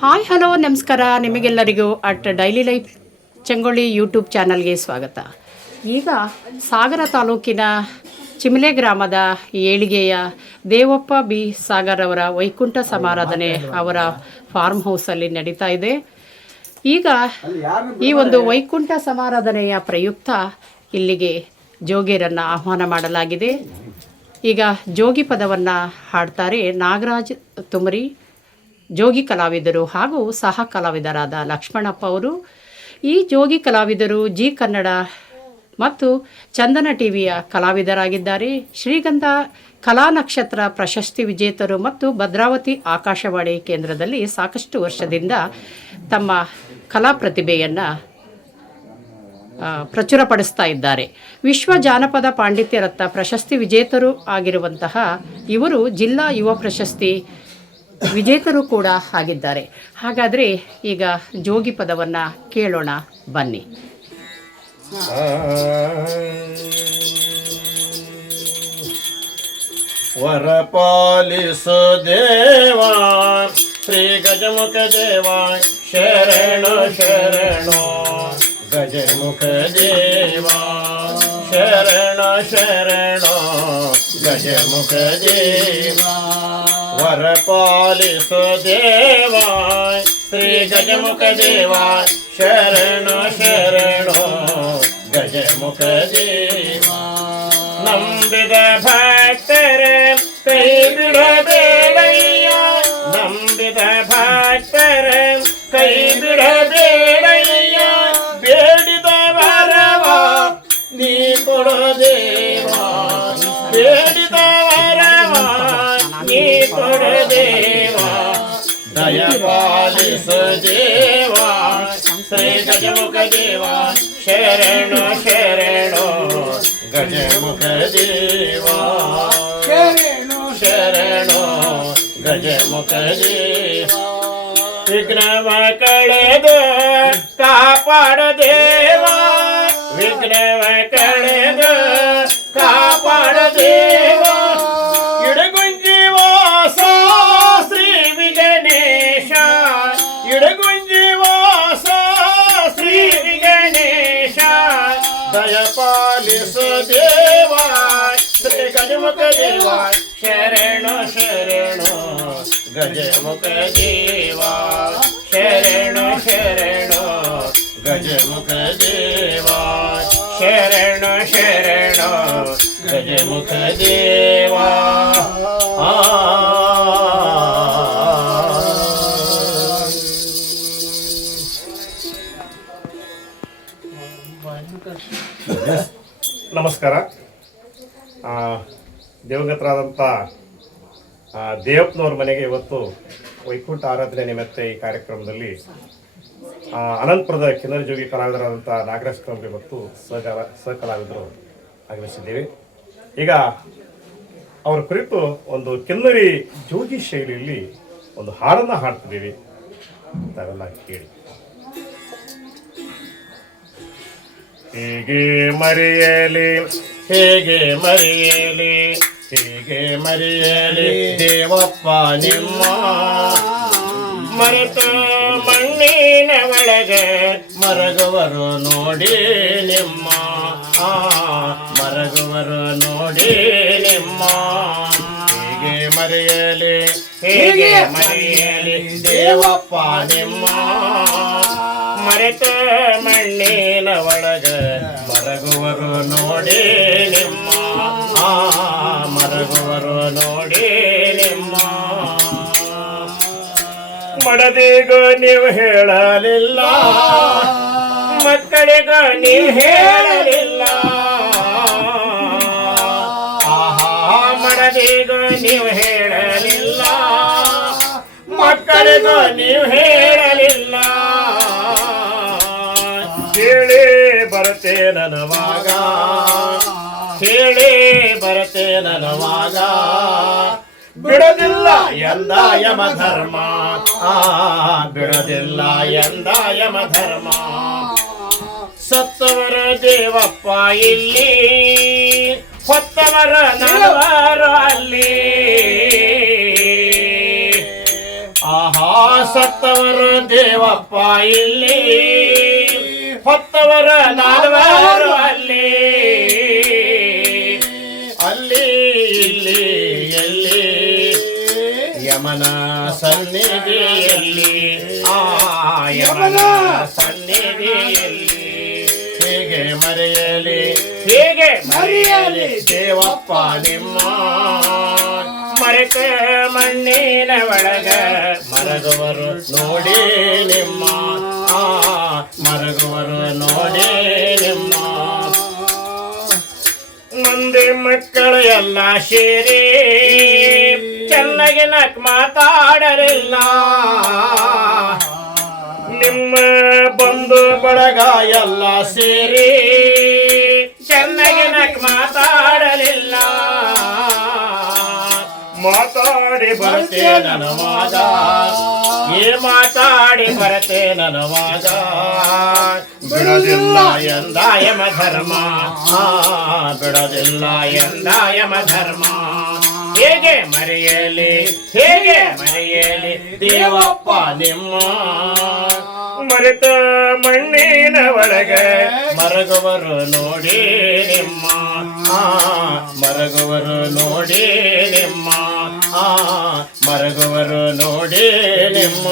Hi hello ನಮಸ್ಕಾರ. ನಿಮಗೆಲ್ಲರಿಗೂ daily life Changolli YouTube ಚಾನಲ್ಗೆ ಸ್ವಾಗತ. ಈಗ ಸಾಗರ ತಾಲೂಕಿನ ಚಿಮಲೆ ಗ್ರಾಮದ ಏಳಿಗೆಯ ದೇವಪ್ಪ ಬಿ ಸಾಗರ್ ಅವರ ವೈಕುಂಠ ಸಮಾರಾಧನೆ ಅವರ ಫಾರ್ಮ್ ಹೌಸಲ್ಲಿ ನಡೀತಾ ಇದೆ. ಈಗ ಈ ಒಂದು ವೈಕುಂಠ ಸಮಾರಾಧನೆಯ ಪ್ರಯುಕ್ತ ಇಲ್ಲಿಗೆ ಜೋಗಿಯರನ್ನು ಆಹ್ವಾನ ಮಾಡಲಾಗಿದೆ. ಈಗ ಜೋಗಿ ಪದವನ್ನು ಹಾಡ್ತಾರೆ ನಾಗರಾಜ್ ತುಮರಿ, ಜೋಗಿ ಕಲಾವಿದರು ಹಾಗೂ ಸಹ ಕಲಾವಿದರಾದ ಲಕ್ಷ್ಮಣಪ್ಪ ಅವರು. ಈ ಜೋಗಿ ಕಲಾವಿದರು ಜಿ ಕನ್ನಡ ಮತ್ತು ಚಂದನ ಟಿವಿಯ ಕಲಾವಿದರಾಗಿದ್ದಾರೆ. ಶ್ರೀಗಂಧ ಕಲಾ ನಕ್ಷತ್ರ ಪ್ರಶಸ್ತಿ ವಿಜೇತರು ಮತ್ತು ಭದ್ರಾವತಿ ಆಕಾಶವಾಣಿ ಕೇಂದ್ರದಲ್ಲಿ ಸಾಕಷ್ಟು ವರ್ಷದಿಂದ ತಮ್ಮ ಕಲಾ ಪ್ರತಿಭೆಯನ್ನು ಪ್ರಚುರಪಡಿಸ್ತಾ ಇದ್ದಾರೆ. ವಿಶ್ವ ಜಾನಪದ ಪಾಂಡಿತ್ಯ ರತ್ನ ಪ್ರಶಸ್ತಿ ವಿಜೇತರು ಆಗಿರುವಂತಹ ಇವರು ಜಿಲ್ಲಾ ಯುವ ಪ್ರಶಸ್ತಿ ವಿಜೇತರು ಕೂಡ ಆಗಿದ್ದಾರೆ. ಹಾಗಾದರೆ ಈಗ ಜೋಗಿ ಪದವನ್ನು ಕೇಳೋಣ ಬನ್ನಿ. ವರಪಾಲಿಸು ದೇವಾ ಶ್ರೀ ಗಜಮುಖ ದೇವಾ ಶರಣು ಶರಣು ಗಜಮುಖ ದೇವಾ ಶರಣು ಶರಣು ಗಜಮುಖ ದೇವಾ ವರಪಾಲಿಸು ದೇವಾ ಶ್ರೀ ಗಜಮುಖ ದೇವಾ ಶರಣು ಶರಣು ಗಜಮುಖ ದೇವಾ ನಂಬಿದ ಭಕ್ತರ ಕೈ ಬಿಡಬೇಡಯ್ಯ, ನಂಬಿದ ಭಕ್ತರ ಕೈ ಬಿಡಬೇಡಯ್ಯ, ಬೇಡಿದ ವರವ ನೀ ಕೊಡೋ ದೇವಾ, ಬೇಡಿದ ವರವ ನೀ ಕೊಡೋ ದೇವಾ, ದಯ ಪಾಲಿಸು ದೇವಾ ಶ್ರೀ ಗಜಮುಖ ದೇವಾ ಶರಣು ಶರಣು ಗಜಮುಖ ದೇವಾ ಶರಣು ಶರಣು ಗಜಮುಖ ದೇವಾ ವಿಘ್ನವ ಕಳೆದು ಕಾಪಾಡ ದೇವಾ, ವಿಘ್ನವ ಕಳೆದು ಕಾಪಾಡ ದೇವಾ, ಇಡಗುಂಜಿ ವಾಸ ಶ್ರೀ ವಿಘ್ನೇಶ, ಇಡಗುಂಜಿ ವಾಸ ಶ್ರೀ ವಿಘ್ನೇಶ, ದಯ ಪಾಲಿಸು ದೇವಾ ಶ್ರೀ ಗಜಮುಖ ದೇವಾ ಶರಣು ಶರಣು ಗಜಮುಖ ದೇವಾ ಶರಣು ಶರಣು ಗಜಮುಖ ದೇವಾ ಶರಣು ಶರಣು ಗಜಮುಖ ದೇವಾ. ನಮಸ್ಕಾರ. ದಿವಂಗತರಾದಂಥ ದೇವಪ್ಪನವ್ರ ಮನೆಗೆ ಇವತ್ತು ವೈಕುಂಠ ಆರಾಧನೆ ನಿಮಿತ್ತ ಈ ಕಾರ್ಯಕ್ರಮದಲ್ಲಿ ಅನಂತಪುರದ ಕಿನ್ನರಿ ಜೋಗಿ ಕಲಾವಿದರಾದಂಥ ನಾಗರಾಜ್ ಕೌಂಬ್ರಿ ಮತ್ತು ಸಹ ಕಲಾವಿದರು ಆಗಮಿಸಿದ್ದೀವಿ. ಈಗ ಅವರ ಕುರಿತು ಒಂದು ಕಿನ್ನರಿ ಜೋಗಿ ಶೈಲಿಯಲ್ಲಿ ಒಂದು ಹಾಡನ್ನು ಹಾಡ್ತಿದ್ದೀವಿ, ತಾವೆಲ್ಲ ಕೇಳಿ. ಹೇಗೆ ಮರೆಯಲಿ ಹೇಗೆ ಮರೆಯಲಿ ಹೇಗೆ ಮರೆಯಲಿ ದೇವಪ್ಪ ನಿಮ್ಮ ಮರೆತು ಮಣ್ಣಿನ ಒಳಗೆ ಮರಗುವರು ನೋಡಿ ನಿಮ್ಮ ಮರಗುವರು ನೋಡಿ ನಿಮ್ಮ ಹೇಗೆ ಮರೆಯಲಿ ಹೇಗೆ ಮರೆಯಲಿ ದೇವಪ್ಪ ನಿಮ್ಮ ಮರೆತು ಮಣ್ಣಿನ ಒಳಗ ಮರಗುವರು ನೋಡಿ ನಿಮ್ಮ ಮರಗುವರು ನೋಡಿ ನಿಮ್ಮ ಮಡದಿಗೂ ನೀವು ಹೇಳಲಿಲ್ಲ, ಮಕ್ಕಳಿಗೂ ನೀವು ಹೇಳಲಿಲ್ಲ, ಮಡದಿಗೂ ನೀವು ಹೇಳಲಿಲ್ಲ, ಮಕ್ಕಳಿಗೂ ನೀವು ಹೇಳಲಿಲ್ಲ, ಕೇಳಿ ಬರತೆ ನನವಾಗ, ಕೇಳಿ ಬರತೆ ನನವಾಗ, ಬಿಡದಿಲ್ಲ ಎಂದ ಯಮ ಧರ್ಮ, ಬಿಡದಿಲ್ಲ ಎಂದ ಯಮ ಧರ್ಮ, ಸತ್ತವರ ದೇವಪ್ಪ ಇಲ್ಲಿ, ಹೊತ್ತವರ ನಲವರು ಅಲ್ಲಿ, ಆಹಾ ಸತ್ತ ಸತ್ತವರು ದೇವಪ್ಪ ಇಲ್ಲಿ, ಹೊತ್ತವರ ನಾಲ್ವರು ಅಲ್ಲಿ, ಅಲ್ಲಿ ಇಲ್ಲಿ ಎಲ್ಲಿ ಯಮನ ಸನ್ನಿಧಿಯಲ್ಲಿ, ಆ ಯಮನ ಸನ್ನಿಧಿಯಲ್ಲಿ ಹೇಗೆ ಮರೆಯಲಿ, ಹೇಗೆ ಮರೆಯಲಿ ದೇವಪ್ಪ ನಿಮ್ಮ, ಮರೆತ ಮಣ್ಣಿನ ಒಳಗ ಮರಗುವರು ನೋಡಿ ನಿಮ್ಮ, ಆ ಮರಗುವರು ನೋಡಿ ನಿಮ್ಮ. ಮಂದಿ ಮಕ್ಕಳು ಎಲ್ಲ ಸೇರಿ ಚೆನ್ನಾಗಿ ನಕ್ ಮಾತಾಡಲಿಲ್ಲ, ನಿಮ್ಮ ಬಂಧು ಬಳಗ ಎಲ್ಲ ಸೇರಿ ಚೆನ್ನಾಗಿ ನಕ್ ಮಾತಾಡಲಿಲ್ಲ. ಮಾತಾಡಿ ಬರತೆ ನನವಾಗ, ಮಾತಾಡಿ ಬರತೆ ನನವಾಗ, ಬಿಡೋದಿಲ್ಲ ಎಂದ ಯಮ ಧರ್ಮ, ಬಿಡೋದಿಲ್ಲ ಎಂದ ಯಮ ಧರ್ಮ. ಹೇಗೆ ಮರೆಯಲಿ, ಹೇಗೆ ಮರೆಯಲಿ ದೇವಪ್ಪ ನಿಮ್ಮ, ಮರೆತ ಮಣ್ಣಿನ ಒಳಗೆ ಮರಗುವರು ನೋಡಿ ನಿಮ್ಮ, ಮರಗುವರು ನೋಡಿ ನಿಮ್ಮ, ಮರಗುವರು ನೋಡಿ ನಿಮ್ಮ.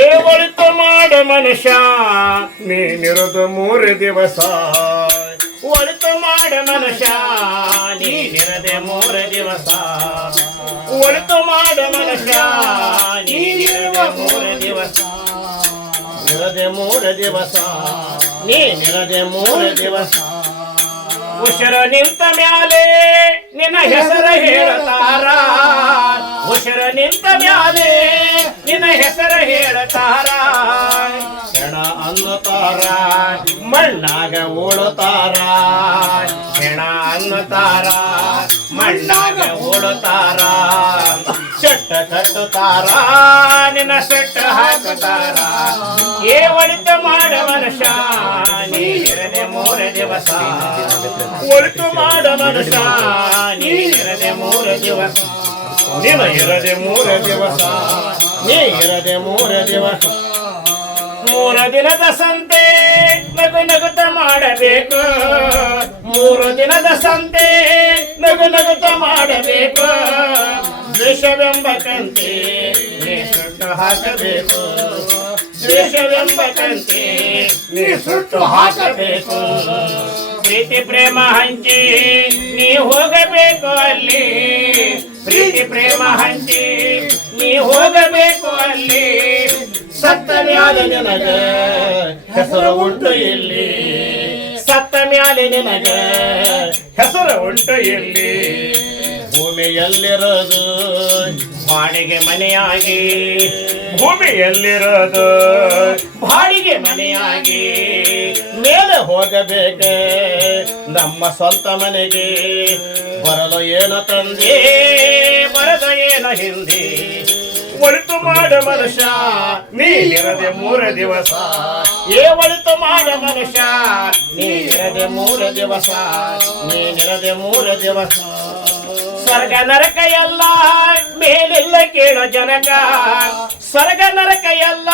ಏ ಒಳಿತು ಮಾಡ ಮನುಷ್ಯ ನೀನಿರೋದು 3 ದಿವಸ, ಒಳಿತು ಮಾಡ ಮನುಷ್ಯ ನೀನಿರದೆ 3 ದಿವಸ, ಒಳಿತು ಮಾಡ ಮನುಷ್ಯ ನೀನಿರದೆ 3 ದಿವಸ, ಇರದೆ 3 ದಿವಸ, ನೀನಿರದೆ 3 ದಿವಸ. ಉಸಿರ ನಿಂತ ಮ್ಯಾಲೆ ನಿನ್ನ ಹೆಸರು ಹೇಳತಾರ, ಉಸಿರ ನಿಂತ ಮ್ಯಾಲೆ ನಿನ್ನ ಹೆಸರು ಹೇಳತಾರ, ಹೆಣ ಅನ್ನತಾರ ಮಣ್ಣಾಗ ಉಳುತ್ತಾರ, ಹೆಣ ಅನ್ನತಾರ ಮಣ್ಣಾಗ ಉಳುತ್ತಾರ, ಸೆಟ್ಟ ಕಟ್ಟುತ್ತಾರ ನಿನ್ನ ಸೆಟ್ಟ ಹಾಕುತ್ತಾರ. ಏ ಒಳಿತು ಮಾಡ ಮನುಷ್ಯ ನೀನಿರದೆ 3 ದಿವಸ, ಒಳಿತು ಮಾಡ ಮನುಷ್ಯ ನೀನಿರದೆ 3 ದಿವಸ, ನೀನು ಇರದೆ 3 ದಿವಸ, ನೀ ಇರದೆ 3 ದಿವಸ. 3 ದಿನದ ಸಂತೆ ನಗು ನಗುತ್ತ ಮಾಡಬೇಕು, 3 ದಿನದ ಸಂತೆ ನಗು ನಗುತ್ತ ಮಾಡಬೇಕು, ದ್ವೇಷವೆಂಬ ಕಂತೆ ನೀ ಸುಟ್ಟು ಹಾಕಬೇಕು, ದ್ವೇಷವೆಂಬ ಕಂತೆ ನೀ ಸುಟ್ಟು ಹಾಕಬೇಕು. ಪ್ರೀತಿ ಪ್ರೇಮ ಹಂಚಿ ನೀ ಹೋಗಬೇಕು ಅಲ್ಲಿ, ಪ್ರೀತಿ ಪ್ರೇಮ ಹಂಚಿ ನೀ ಹೋಗಬೇಕು ಅಲ್ಲಿ, ಸತ್ತ ಮ್ಯಾಲೆ ನಿನಗ ಹೆಸರು ಉಂಟು ಇಲ್ಲಿ, ಸತ್ತ ಮ್ಯಾಲೆ ನಿನಗ ಹೆಸರು ಉಂಟು ಇಲ್ಲಿ. ಭೂಮಿಯಲ್ಲಿರೋದು ಬಾಡಿಗೆ ಮನೆಯಾಗಿ, ಭೂಮಿಯಲ್ಲಿರೋದು ಬಾಡಿಗೆ ಮನೆಯಾಗಿ, ಮೇಲೆ ಹೋಗಬೇಕ ನಮ್ಮ ಸ್ವಂತ ಮನೆಗೆ. ಬರಲು ಏನೋ ತಂದೆ, ಬರದ ಏನೋ ಹಿಂದೆ, ಒಳಿತು ಮಾಡ ಮನುಷ್ಯ ನೀನಿರದೆ 3 ದಿವಸ, ಏ ಒಳಿತು ಮಾಡ ಮನುಷ್ಯ ನೀನಿರದೆ 3 ದಿವಸ, ನೀನಿರದೆ 3 ದಿವಸ. ಸ್ವರ್ಗ ನರಕ ಎಲ್ಲ ಮೇಲಿಲ್ಲ ಕೇಳೋ ಜನಕ, ಸ್ವರ್ಗ ನರಕ ಎಲ್ಲ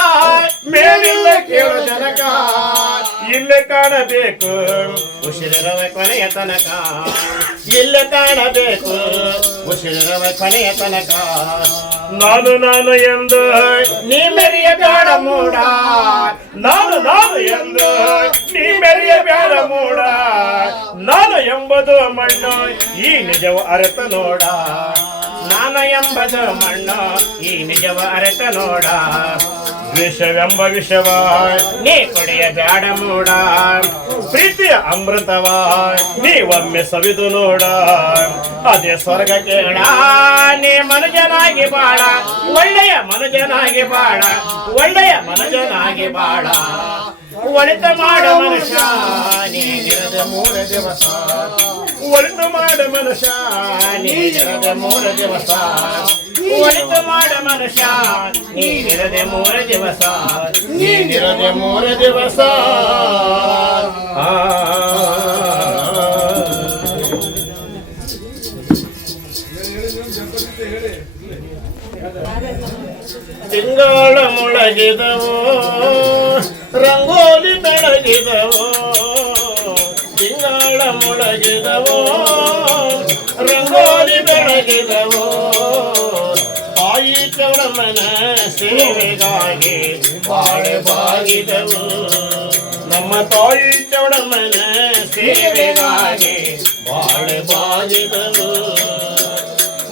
ಮೇಲಿಲ್ಲ ಕೇಳೋ ಜನಕ, ಇಲ್ಲೇ ಕಾಣಬೇಕು ಉಸಿರಿರುವ ಕೊನೆಯ ತನಕ, ಇಲ್ಲೇ ಕಾಣಬೇಕು ಉಸಿರಿರುವ ಕೊನೆಯ ತನಕ. ನಾನು ನಾನು ಎಂದು ನೀ ಮೆರೆಯಬೇಡ ಮೂಡ, ನಾನು ನಾನು ಎಂದು ನೀ ಮೆರೆಯಬೇಡ ಮೂಡ, ನಾನು ಎಂಬುದು ಮಣ್ಣು ಈ ನಿಜವ ಅರೆತ ನೋಡ, ನಾನು ಎಂಬುದು ಮಣ್ಣು ಈ ನಿಜವ ಅರೆತ ನೋಡ. ದ್ವೇಷವೆಂಬ ವಿಷವ ನೀ ಕುಡಿಯಬೇಡ ಮೂಡ, ಪ್ರೀತಿಯ ಅಮೃತವ ನೀವೊಮ್ಮೆ ಸವಿದು ನೋಡ, ಅದೇ ಸ್ವರ್ಗ ಕೇಳ. ನೀ ಮನುಜನಾಗಿ ಬಾಳ, ಒಳ್ಳೆಯ ಮನುಜನಾಗಿ ಬಾಳ, ಒಳ್ಳೆಯ ಮನುಜನಾಗಿ ಬಾಳ. ಒಳಿತು ಮಾಡ ಮನುಷ್ಯ ನೀನಿರದೆ 3 ದಿವಸ, ಒಳಿತು ಮಾಡ ಮನುಷ್ಯ ನೀನಿರದೆ 3 ದಿವಸ, ಒಳಿತು ಮಾಡ ಮನುಷ್ಯ ನೀನಿರದೆ 3 ದಿವಸ ನೀನಿರದೆ 3 ದಿವಸ ತಿಂಗಳ ಮುಳಗಿದವು ರಂಗೋಲಿ ಬೆಳಗಿದವು ತಿಂಗಳ ಮುಳಗಿದವು ರಂಗೋಲಿ ಬೆಳಗಿದವು ತಾಯಿ ಚೌಡಮ್ಮನ ಸೇವೆಗಾಗಿ ಬಾಳೆ ಬಾಗಿದವು ನಮ್ಮ ತಾಯಿ ಚೌಡಮ್ಮನ ಸೇವೆಗಾಗಿ ಬಾಳೆ ಬಾಗಿದವು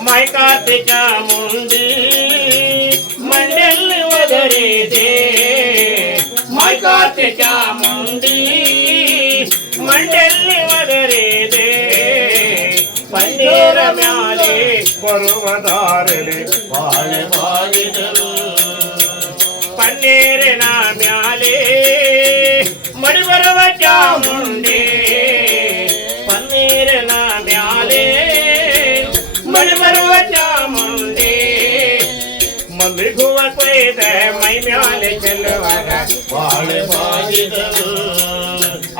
ಮೈಕಾತಿ ಚಾಮುಂಡಿ ಮಂಡೆಲ್ಲಿ ಒದರಿದೆ ಮೈಕಾತಿ ಚಾಮುಂಡಿ ಮಂಡೆಲ್ಲಿ ಒದರಿದೆ ಪನ್ನೀರ ಮ್ಯಾಲೆ ಬರುವ ದಾರಲಿ ಬಾಳೆ ಬಾಗಿದಳು ಪನ್ನೀರಿನ ಮ್ಯಾಲೆ ಮಡಿ ಬರುವ ಚಾಮುಂಡಿ ಪನ್ನೀರಿನ ಮ್ಯಾಲೆ ಮಡಿ ಬರುವ ಚಾಮುಂಡಿ ಮಲ್ಲಿಗುವ ಕೊಯ್ದ ಮೈ ಮ್ಯಾಲೆ ಚೆಲ್ಲುವಾಗ ಬಾಳೆ ಬಾಗಿದಳು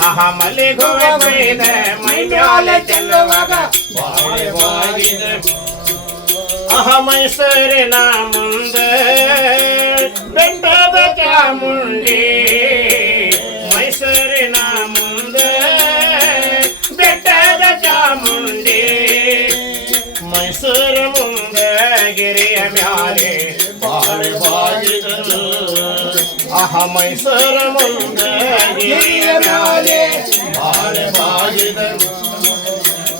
ಆಹಾ ಮಲ್ಲಿಗುವ ಕೊಯ್ದ ಮೈ ಮ್ಯಾಲೆ ಚೆಲ್ಲುವಾಗ ಬಾಳೆ ಬಾಗಿದಳು ಆಹಾ ಮೈಸೂರಿನ ಮುಂದೆ ಬೆಟ್ಟದ ಚಾಮುಂಡಿ ಮೈಸೂರಿನ ಮುಂದೆ ಬೆಟ್ಟದ ಚಾಮುಂಡಿ ಮೈಸೂರು ಮುಂದೆ ಗಿರಿಯ ಮ್ಯಾಲೆ ಬಾಳೆ ಬಾಗಿದಳು ಆಹಾ ಮೈಸೂರು ಮುಂದೆ ಗಿರಿಯ ಮ್ಯಾಲೆ ಬಾಳೆ ಬಾಗಿದಳು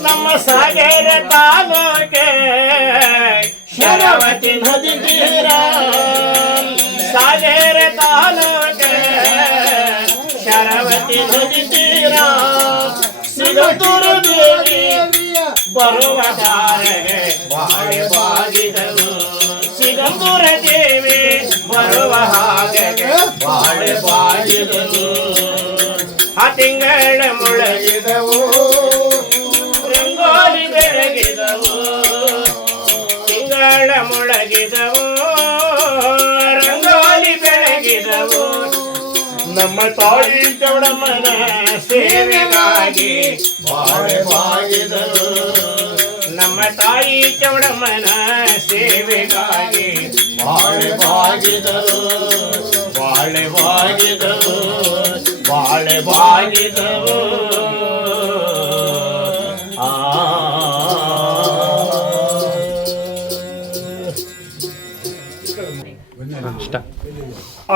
ನಮ್ಮ ಸಾಗರ ತಾಲೂಕೆ ಶರಾವತಿ ನದಿ ತೀರ ಸಾಗರ ತಾಲೂಕೆ ಶರಾವತಿ ನದಿ ತೀರ ಸಿಗತೂರು ದೇವಿ ಬರುವ ದಾರೆ ಬಾಳೆ ಬಾಗಿದಳು ಸಿಗಂದೂರ ದೇವಿ ಬರುವ ಹಾಗೆ ಬಾಳೆ ಬಾಗಿದಳು ಆ ತಿಂಗಳ ಮುಳಗಿದವು ರಂಗೋಲಿ ಬೆಳಗಿದವು ತಿಂಗಳ ಮುಳಗಿದವು ರಂಗೋಲಿ ಬೆಳಗಿದವು ನಮ್ಮ ತಾಯಿ ಚೌಡಮ್ಮನ ಸೇವೆಗಾಗಿ ಬಾಳೆ ಬಾಗಿದಳು ನಮ್ಮ ತಾಯಿ ಚೌಡಮ್ಮನ ಸೇವೆಗಾಗಿ ಬಾಳೆ ಬಾಗಿದಳು ಬಾಳೆ ಬಾಗಿದಳು ಬಾಳೆ ಬಾಗಿದಳು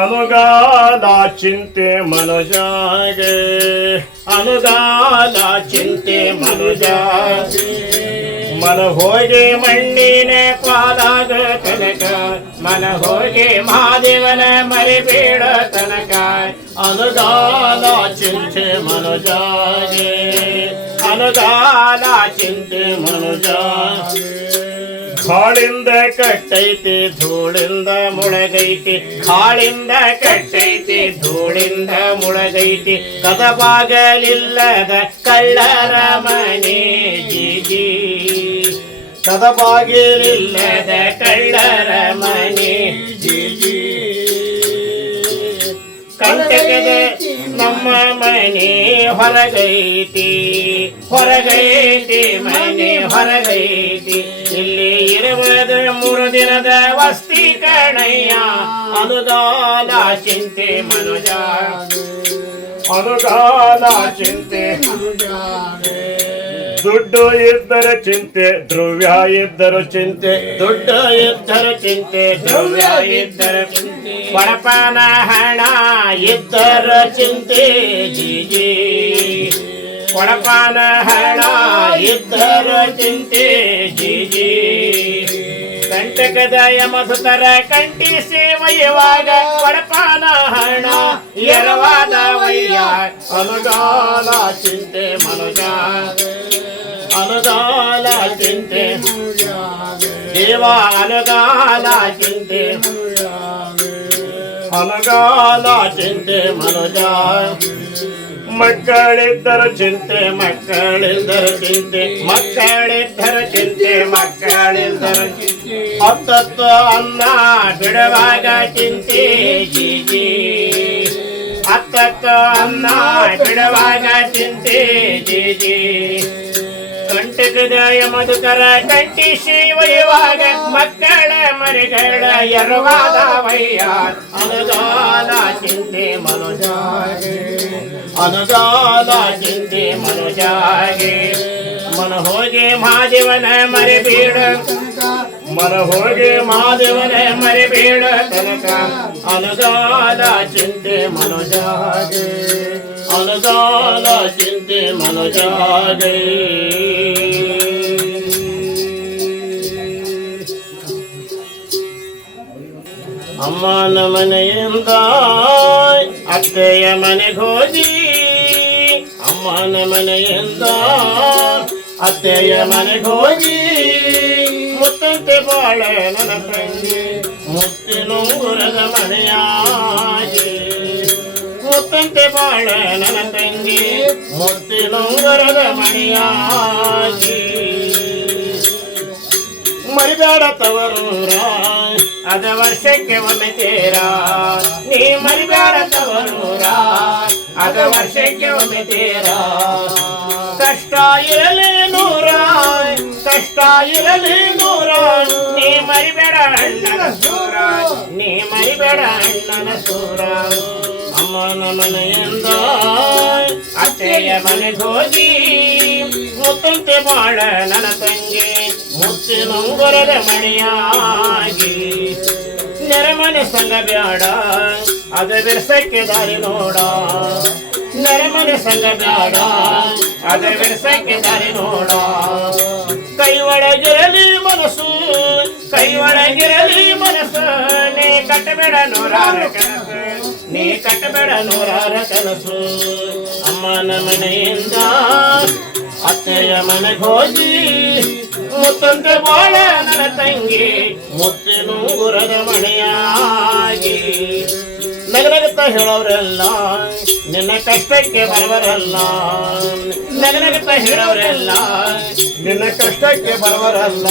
ಅನುಗಾಲ ಚಿಂತೆ ಮನುಜಾಗೆ ಅನುಗಾಲ ಚಿಂತೆ ಮನುಜಾಗೆ ಮನ ಹೋಗಿ ಮಣ್ಣಿನ ಪಾಲಾಗ ತನಕ ಮನ ಹೋಗಿ ಮಹಾದೇವನ ಮರಿಬೇಡ ತನಕ ಅನುಗಾಲ ಚಿಂತೆ ಮನುಜಾಗೆ ಅನುಗಾಲ ಚಿಂತೆ ಮನುಜಾಗೆ ಕಾಳಿಂದ ಕಟ್ಟೈತಿ ಧೂಳಿಂದ ಮುಳಗೈತಿ ಕಾಳಿಂದ ಕಟ್ಟೈತಿ ಧೂಳಿಂದ ಮುಳಗೈತಿ ಕದಬಾಗಲಿಲ್ಲದ ಕಳ್ಳರ ಮನೆ ಜಿಗಿ ಕದಬಾಗಿಲಿಲ್ಲದ ಕಳ್ಳರ ಮನೆ ಜಿಗಿ ಕಂಟಕದ ನಮ್ಮ ಮನೆ ಹೊರಗೈತಿ ಹೊರಗೈತಿ ಮನೆ ಹೊರಗೈತಿ ಇಲ್ಲಿ ಇರುವುದು 3 ದಿನದ ವಸ್ತಿ ಕಣಯ್ಯ ಅನುಗಾಲ ಚಿಂತೆ ಮನುಜ ಅನುಗಾಲ ಚಿಂತೆ ದುಡ್ಡು ಇದ್ದರೆ ಚಿಂತೆ ದ್ರವ್ಯ ಇದ್ದರು ಚಿಂತೆ ದುಡ್ಡು ಇದ್ದರು ಚಿಂತೆ ದ್ರವ್ಯ ಇದ್ದರು ಚಿಂತೆ ಬಡಪನ ಹಣ ಇದ್ದರು ಚಿಂತೆ ಜಿಗಿ ಬಡಪನ ಹಣ ಇದ್ದರು ಚಿಂತೆ ಜಿಗಿ ಕಂಟಕದ ಯಮಧುತರ ಕಂಠಿಸಿ ಒಯ್ಯುವಾಗ ಬಡಪನ ಹಣ ಎರವಾದ ವಯ್ಯ ಅನುಗಾಲ ಚಿಂತೆ ಮನುಜ ಅನುಗಾಲ ಚಿಂತೆ ದೇವ ಅನುಗಾಲ ಚಿಂತೆ ಅನುಗಾಲ ಚಿಂತೆ ಮನುಜ ಮಕ್ಕಳಿದ್ದರ ಚಿಂತೆ ಮಕ್ಕಳಿದ್ದರ ಚಿಂತೆ ಮಕ್ಕಳಿದ್ದರ ಚಿಂತೆ ಮಕ್ಕಳಿದ್ದರ ಚಿಂತೆ ಹತ್ತತ್ತು ಅನ್ನ ಬಿಡುವಾಗ ಚಿಂತೆ ಜೀಜಿ ಹತ್ತತ್ತು ಅನ್ನ ಬಿಡುವಾಗ ಚಿಂತೆ ಜೀಜಿ ಕಂಟಕದ ಮಧುಕರ ಕಂಠಿಸಿ ಒಯ್ಯುವಾಗ ಮಕ್ಕಳ ಮರಿಗಳ ಎರವಾದವಯ್ಯ ಅನುದಾನ ಚಿಂತೆ ಮನುಜಾಗೆ ಅನುದಾನ ಚಿಂತೆ ಮನುಜಾಗೆ ಮನ ಹೋಗಿ ಮಹಾದೇವನ ಮರಿಬೇಡ ಮನ ಹೋಗಿ ಮಹಾದೇವನ ಮರಿಬೇಡ ತನಕ ಅನುದಾನ ಚಿಂತೆ ಮನುಜಾಗೆ ಅನುದಾನ ಚಿಂತೆ ಮನುಜಾಗೆ ಅಮ್ಮನ ಮನೆಯಿಂದ ಅತ್ತೆಯ ಮನೆಗೋಗಿ ಅಮ್ಮನ ಮನೆಯಿಂದ ಅತ್ತೆಯ ಮನೆಗೋಗಿ ಮುತ್ತಂತೆ ಬಾಳೆ ನನ್ನ ತಂಗಿ ಮುತ್ತಿನುಂಗುರದ ಮನೆಯಾಗಿ ಮುತ್ತಂತೆ ಬಾಳೆ ನನ್ನ ತಂಗಿ ಮುತ್ತಿನುಂಗುರದ ಮನೆಯಾಗಿ ಮರಿಬೇಡ ತವರೂರ ಅದ ವರ್ಷಕ್ಕೆ ಒಮ್ಮೆ ತೇರ ನೀ ಮರಿಬೇಡ ತವರೂರ ಅದ ವರ್ಷಕ್ಕೆ ಒಮ್ಮೆ ತೇರ ಕಷ್ಟ ಇರಲಿ ನೂರ ಕಷ್ಟ ಇರಲಿ ನೂರ ನೀ ಮರಿಬೇಡ ಅಣ್ಣನ ಸೂರ ನೀ ಮರಿಬೇಡ ಅಣ್ಣನ ಸೂರ ಅಮ್ಮನ ಮನೆಯಿಂದ ಅತ್ತೆಯ ಮನೆಗೋಗಿ ಮುತ್ತಂತೆ ಬಾಳ ನನ್ನ ತಂಗಿ ಮುತ್ತಿನುಂಗುರದ ಮನೆಯಾಗಿ ನೆರೆಮನೆ ಸಂಗ ಬ್ಯಾಡ ಅದ ಬಿರ್ಸಕ್ಕೆ ದಾರಿ ನೋಡ ನೆರೆಮನೆ ಸಂಗ ಬ್ಯಾಡ ಅದ ಬಿರ್ಸಕ್ಕೆ ದಾರಿ ನೋಡ ಕೈ ಒಳಗಿರಲಿ ಮನಸ್ಸು ಕೈ ಒಳಗಿರಲಿ ಮನಸ್ಸು ನೀ ಕಟ್ಟಬೇಡ ನೂರಾರ ಕನಸು ನೀ ಕಟ್ಟಬೇಡ ನೂರಾರ ಕನಸು ಅಮ್ಮನ ಮನೆಯಿಂದ ಅತ್ತೆಯ ಮನೆಗೋಗಿ ಮುತ್ತಂತೆ ಬಾಳ ನನ್ನ ತಂಗಿ ಮುತ್ತಿನುಂಗುರದ ಮನೆಯಾಗಿ ನಗನಗುತ್ತಾ ಹೇಳೋರೆಲ್ಲ ನಿನ್ನ ಕಷ್ಟಕ್ಕೆ ಬರವರಲ್ಲ ನಗನಗುತ್ತಾ ಹೇಳೋರೆಲ್ಲ ನಿನ್ನ ಕಷ್ಟಕ್ಕೆ ಬರವರಲ್ಲ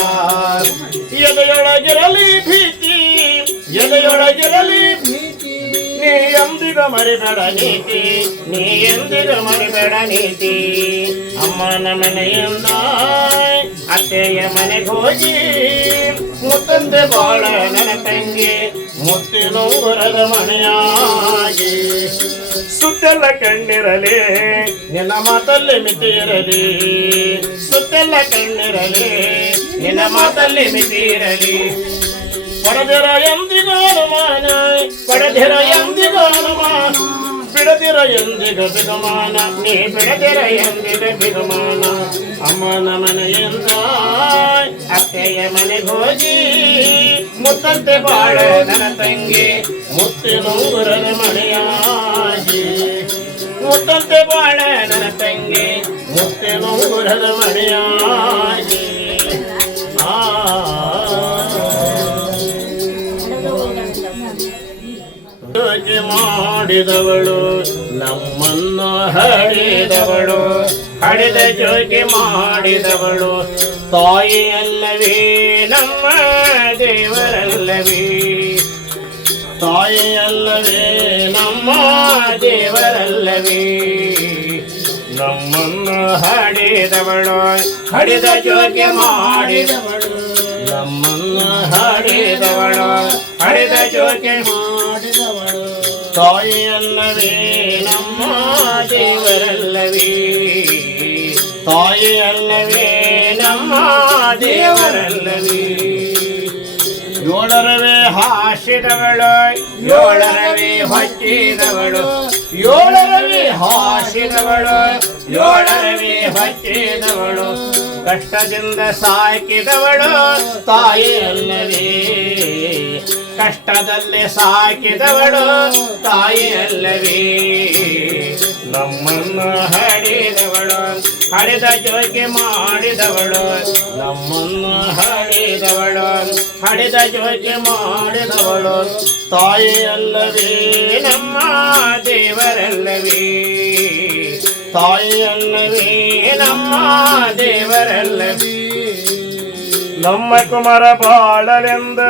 ಎದೆಯೊಳಗಿರಲಿ ಭೀತಿ ಎದೆಯೊಳಗಿರಲಿ ಭೀತಿ ನೀ ಎಂದಿಗ ಮರಿಬೇಡ ನೀತಿ ನೀ ಎಂದಿಗ ಮರಿಬೇಡ ನೀತಿ ಅಮ್ಮನ ಮನೆಯಿಂದ ಅತ್ತೆಯ ಮನೆಗೋಗಿ ಮುತ್ತಂತೆ ಬಾಳ ನನ್ನ ತಂಗಿ ಮುತ್ತಿನುಂಗುರದ ಮನೆಯಾಗಿ ಸುತ್ತೆಲ್ಲ ಕಣ್ಣಿರಲಿ ನಿನ್ನ ಮಾತಲ್ಲಿ ಮಿತಿ ಇರಲಿ ಸುತ್ತೆಲ್ಲ ಕಣ್ಣಿರಲಿ ನಿನ್ನ ಮಾತಲ್ಲಿ ಮಿತಿ ಇರಲಿ ಪಡೆದಿರ ಎಂದಿಗೂ ಅನುಮಾನ ಪಡೆದಿರ ಎಂದಿಗೂ ಅನುಮಾನ ಬಿಡದಿರ ಎಂದಿಗ ಬಿಗಮಾನ ನೀ ಬಿಡದಿರ ಎಂದಿಗ ಬಿಗಮಾನ ಅಮ್ಮನ ಮನೆಯಿಂದ ಅತ್ತೆಯ ಮನೆಗೋಗಿ ಮುತ್ತಂತೆ ಬಾಳ ನನ್ನ ತಂಗಿ ಮುತ್ತಿನುಂಗುರದ ಮನೆಯಾಗಿ ಮುತ್ತಂತೆ ಬಾಳ ನನ್ನ ತಂಗಿ ಮುತ್ತಿನುಂಗುರದ ಮನೆಯಾಗಿ ಜೋಗಿ ಮಾಡಿದವಳು ನಮ್ಮನ್ನು ಹಡಿದವಳು ಹಡಿದ ಜೋಗಿ ಮಾಡಿದವಳು ತಾಯಿಯಲ್ಲವೇ ನಮ್ಮ ದೇವರಲ್ಲವೇ ತಾಯಿಯಲ್ಲವೇ ನಮ್ಮ ದೇವರಲ್ಲವೇ ನಮ್ಮನ್ನು ಹಡಿದವಳು ಹಡಿದ ಜೋಗಿ ಮಾಡಿದವಳು ನಮ್ಮನ್ನು ಹಡಿದವಳು ಹಡಿದ ಜೋಗಿ ಮಾಡಿದವಳು ತಾಯಿಯಲ್ಲವೇ ನಮ್ಮ ದೇವರಲ್ಲವೇ ತಾಯಿಯಲ್ಲವೇ ನಮ್ಮ ದೇವರಲ್ಲವೇ ಏಳರವೇ ಹಾಸಿದವಳು ಏಳರವೇ ಹೊಚ್ಚಿದವಳು ಏಳರವೇ ಹಾಸಿದವಳು ಏಳರವೇ ಹೊಚ್ಚಿದವಳು ಕಷ್ಟದಿಂದ ಸಾಕಿದವಳು ತಾಯಿಯಲ್ಲವೇ ಕಷ್ಟದಲ್ಲಿ ಸಾಕಿದವಳು ತಾಯಿಯಲ್ಲವೇ ನಮ್ಮನ್ನು ಹಡಿದವಳು ಹರಿದ ಜೋಗಿ ಮಾಡಿದವಳು ನಮ್ಮನ್ನು ಹಡಿದವಳು ಹಡಿದ ಜೋಗಿ ಮಾಡಿದವಳು ತಾಯಿಯಲ್ಲವೇ ನಮ್ಮ ದೇವರಲ್ಲವೇ ತಾಯಿಯಲ್ಲವೇ ನಮ್ಮ ದೇವರಲ್ಲವೇ ನಮ್ಮ ಕುಮಾರ ಬಾಳಲೆಂದು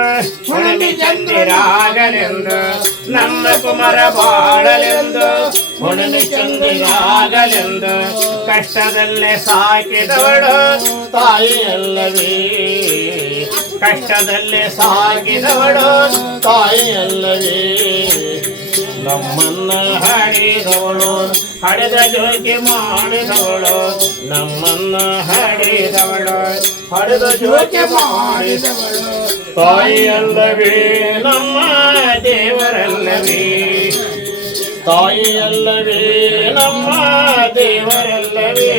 ಹುಣ್ಣಿಮೆ ಚಂದಿರಾಗಲೆಂದು ನಮ್ಮ ಕುಮಾರ ಬಾಳಲೆಂದು ಹುಣ್ಣಿಮೆ ಚಂದಿರಾಗಲೆಂದು ಕಷ್ಟದಲ್ಲೇ ಸಾಕಿದವಳು ತಾಯಿಯಲ್ಲವೇ ಕಷ್ಟದಲ್ಲೇ ಸಾಕಿದವಳು ತಾಯಿಯಲ್ಲವೇ ನಮ್ಮನ್ನ ಹಡಿದವಳು ಹಡೆದ ಜೋಗಿ ಮಾಡಿದವಳು ನಮ್ಮನ್ನ ಹಡಿದವಳು ಹಡೆದ ಜೋಗಿ ಮಾಡಿದವಳು ತಾಯಿಯಲ್ಲವೇ ನಮ್ಮ ದೇವರಲ್ಲವೇ ತಾಯಿಯಲ್ಲವೇ ನಮ್ಮ ದೇವರಲ್ಲವೇ